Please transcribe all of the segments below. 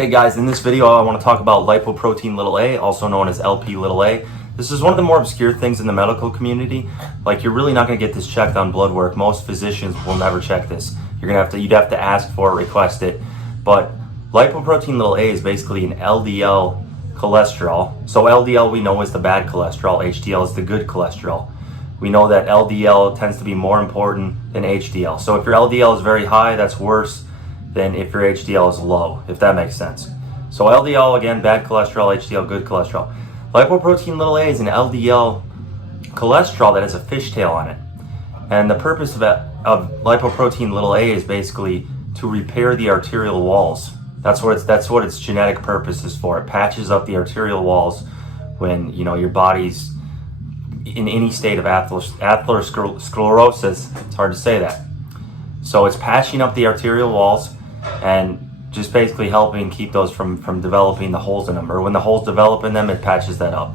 Hey guys, in this video I want to talk about lipoprotein a, also known as Lp(a). This is one of the more obscure things in the medical community. Like, you're really not going to get this checked on blood work. Most physicians will never check this. You'd have to ask for it, request it. But lipoprotein a is basically an LDL cholesterol. So LDL we know is the bad cholesterol, HDL is the good cholesterol. We know that LDL tends to be more important than HDL. So if your LDL is very high, that's worse than if your HDL is low, if that makes sense. So LDL, again, bad cholesterol, HDL, good cholesterol. Lipoprotein a is an LDL cholesterol that has a fishtail on it. And the purpose of lipoprotein a is basically to repair the arterial walls. That's what its genetic purpose is for. It patches up the arterial walls when your body's in any state of atherosclerosis. It's hard to say that. So it's patching up the arterial walls and just basically helping keep those from developing the holes in them. Or when the holes develop in them, it patches that up.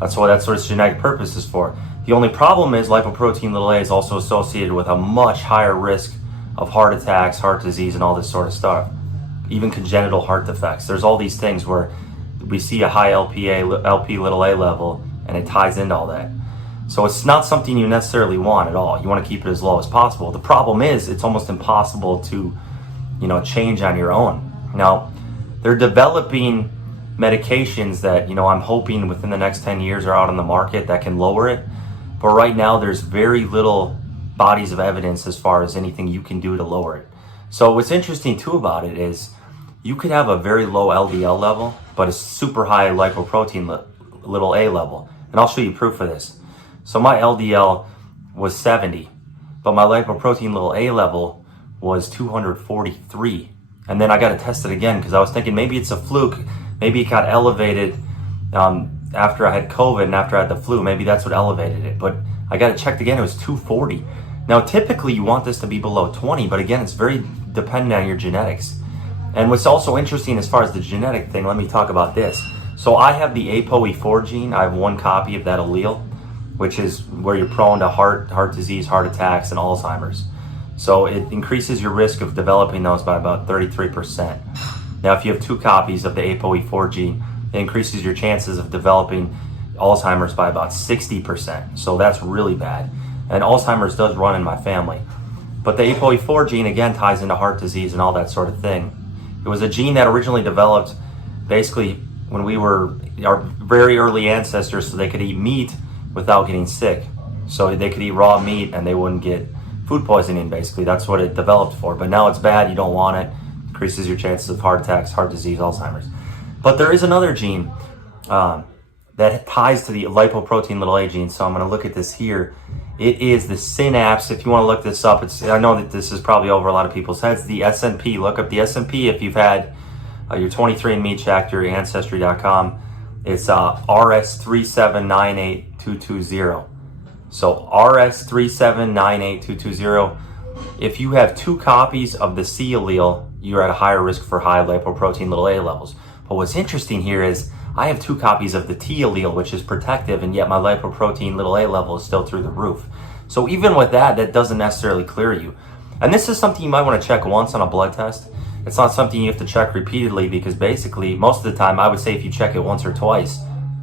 That's what its genetic purpose is for. The only problem is lipoprotein a is also associated with a much higher risk of heart attacks, heart disease, and all this sort of stuff. Even congenital heart defects. There's all these things where we see a high Lp(a) level, and it ties into all that. So it's not something you necessarily want at all. You want to keep it as low as possible. The problem is it's almost impossible to change on your own. Now, they're developing medications that, I'm hoping within the next 10 years are out on the market that can lower it. But right now, there's very little bodies of evidence as far as anything you can do to lower it. So what's interesting too about it is you could have a very low LDL level, but a super high lipoprotein a level. And I'll show you proof of this. So my LDL was 70, but my lipoprotein a level was 243. And then I got to test it again because I was thinking maybe it's a fluke. Maybe it got elevated after I had COVID and after I had the flu. Maybe that's what elevated it. But I got it checked again. It was 240. Now, typically you want this to be below 20, but again, it's very dependent on your genetics. And what's also interesting as far as the genetic thing, let me talk about this. So I have the ApoE4 gene. I have one copy of that allele, which is where you're prone to heart disease, heart attacks, and Alzheimer's. So it increases your risk of developing those by about 33%. Now, if you have two copies of the ApoE4 gene, it increases your chances of developing Alzheimer's by about 60%. So that's really bad. And Alzheimer's does run in my family. But the ApoE4 gene, again, ties into heart disease and all that sort of thing. It was a gene that originally developed basically when we were our very early ancestors so they could eat meat without getting sick. So they could eat raw meat and they wouldn't get food poisoning, basically. That's what it developed for. But now it's bad, you don't want it. Increases your chances of heart attacks, heart disease, Alzheimer's. But there is another gene that ties to the lipoprotein a gene. So I'm going to look at this here. It is the synapse. If you want to look this up, I know that this is probably over a lot of people's heads. The SNP. Look up the SNP if you've had your 23andMe checked, your Ancestry.com. It's RS3798220. So RS3798220. If you have two copies of the C allele, you're at a higher risk for high lipoprotein a levels. But what's interesting here is I have two copies of the T allele, which is protective, and yet my lipoprotein a level is still through the roof. So even with that doesn't necessarily clear you. And this is something you might want to check once on a blood test. It's not something you have to check repeatedly because basically most of the time I would say if you check it once or twice,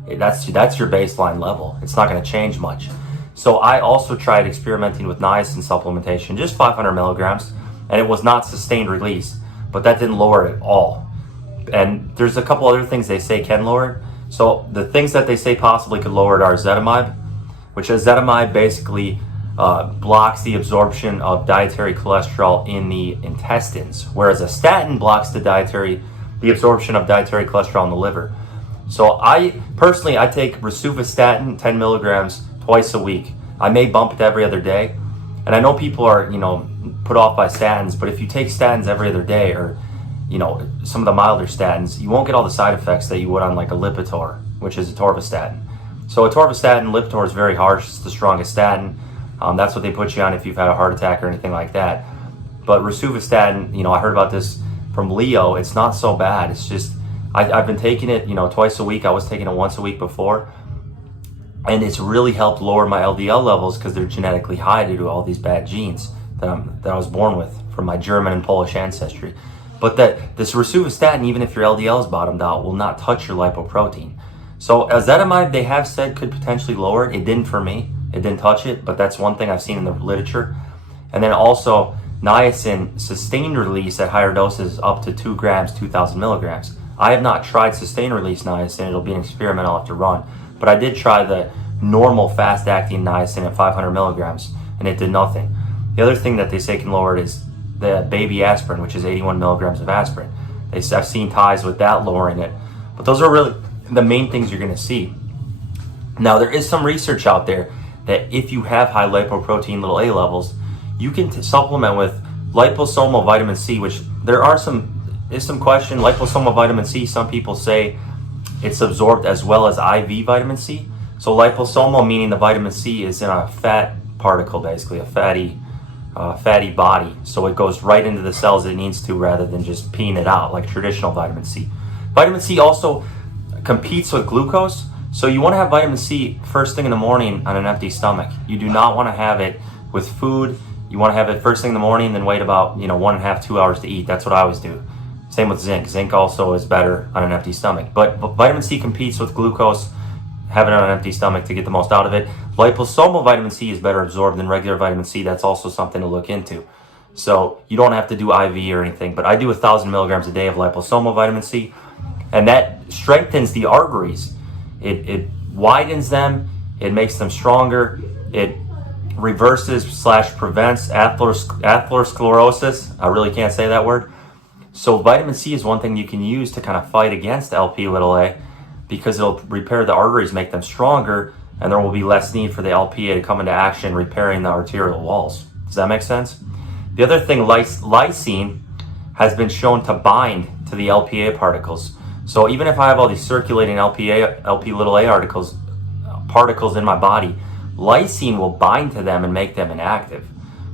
that's your baseline level. It's not going to change much. So I also tried experimenting with niacin supplementation, just 500 milligrams, and it was not sustained release, but that didn't lower it at all. And there's a couple other things they say can lower it. So the things that they say possibly could lower it are ezetimibe, which ezetimibe basically blocks the absorption of dietary cholesterol in the intestines, whereas a statin blocks the absorption of dietary cholesterol in the liver. So I take rosuvastatin 10 milligrams twice a week. I may bump it every other day. And I know people are, put off by statins, but if you take statins every other day or, some of the milder statins, you won't get all the side effects that you would on like a Lipitor, which is atorvastatin. So atorvastatin, Lipitor is very harsh. It's the strongest statin. That's what they put you on if you've had a heart attack or anything like that. But rosuvastatin, I heard about this from Leo. It's not so bad. It's just, I've been taking it, twice a week. I was taking it once a week before. And it's really helped lower my LDL levels because they're genetically high due to all these bad genes that I was born with from my German and Polish ancestry. But that this rosuvastatin, even if your LDL is bottomed out, will not touch your lipoprotein. So ezetimibe, they have said could potentially lower it. It didn't for me. It didn't touch it, but that's one thing I've seen in the literature. And then also niacin sustained release at higher doses up to 2 grams, 2,000 milligrams. I have not tried sustained release niacin. It'll be an experiment I'll have to run. But I did try the normal fast-acting niacin at 500 milligrams, and it did nothing. The other thing that they say can lower it is the baby aspirin, which is 81 milligrams of aspirin. I've seen ties with that lowering it. But those are really the main things you're going to see. Now, there is some research out there that if you have high lipoprotein little a levels, you can supplement with liposomal vitamin C, which is some question. Liposomal vitamin C, some people say it's absorbed as well as IV vitamin C. So liposomal meaning the vitamin C is in a fat particle, basically a fatty body. So it goes right into the cells it needs to rather than just peeing it out like traditional vitamin C. Vitamin C also competes with glucose. So you want to have vitamin C first thing in the morning on an empty stomach. You do not want to have it with food. You want to have it first thing in the morning, then wait about 1.5, 2 hours to eat. That's what I always do. Same with zinc. Zinc also is better on an empty stomach. But vitamin C competes with glucose. Have it on an empty stomach to get the most out of it. Liposomal vitamin C is better absorbed than regular vitamin C. That's also something to look into. So you don't have to do IV or anything, but I do 1,000 milligrams a day of liposomal vitamin C, and that strengthens the arteries. It widens them. It makes them stronger. It reverses/prevents atherosclerosis. I really can't say that word. So vitamin C is one thing you can use to kind of fight against Lp(a), because it'll repair the arteries, make them stronger, and there will be less need for the Lp(a) to come into action, repairing the arterial walls. Does that make sense? The other thing, lysine has been shown to bind to the Lp(a) particles. So even if I have all these circulating Lp(a) particles in my body, lysine will bind to them and make them inactive.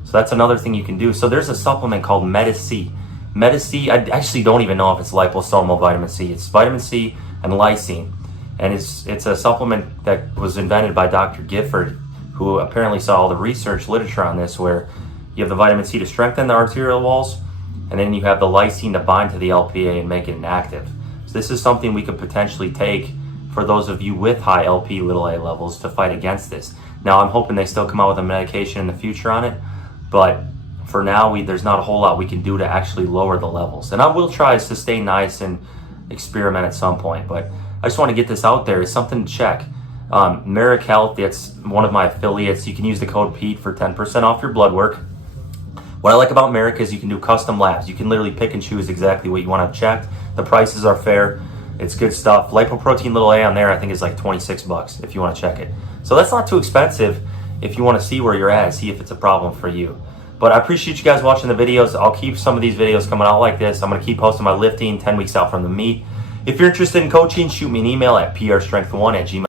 So that's another thing you can do. So there's a supplement called Meta-C. Meta-C, I actually don't even know if it's liposomal vitamin C. It's vitamin C and lysine. And it's a supplement that was invented by Dr. Gifford, who apparently saw all the research literature on this, where you have the vitamin C to strengthen the arterial walls, and then you have the lysine to bind to the Lp(a) and make it inactive. So this is something we could potentially take for those of you with high Lp(a) levels to fight against this. Now, I'm hoping they still come out with a medication in the future on it, but for now, there's not a whole lot we can do to actually lower the levels. And I will try a sustained niacin experiment at some point, but I just want to get this out there. It's something to check. Merrick Health, that's one of my affiliates. You can use the code PETE for 10% off your blood work. What I like about Merrick is you can do custom labs. You can literally pick and choose exactly what you want to have checked. The prices are fair. It's good stuff. Lipoprotein a on there, I think, is like $26 if you want to check it. So that's not too expensive if you want to see where you're at and see if it's a problem for you. But I appreciate you guys watching the videos. I'll keep some of these videos coming out like this. I'm going to keep posting my lifting 10 weeks out from the meet. If you're interested in coaching, shoot me an email at prstrength1@gmail.com.